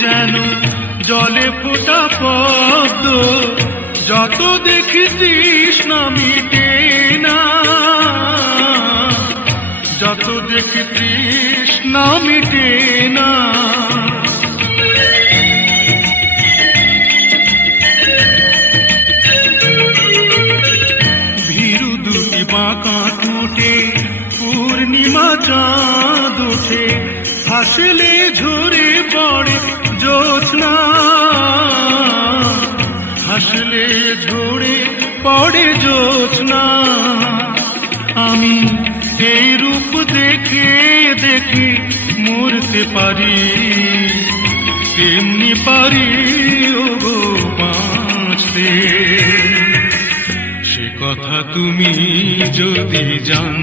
যেন জলে ফোটা পদ্ম, যত দেখি তৃষ্ণা মিটে না, যত দেখি তৃষ্ণা মিটে না। ভীরু দুটি বাঁকা ঠোঁটে পূর্ণিমা চাঁদ ওঠে, হাসলে ঝরে পড়ে জ্যোৎস্না, হাসলে ঝরে পড়ে জ্যোৎস্না। আমি এই রূপ দেখে দেখে মরতে পারি, তেমনি পারি ওগো বাঁচতে। সে কথা তুমি যদি জান।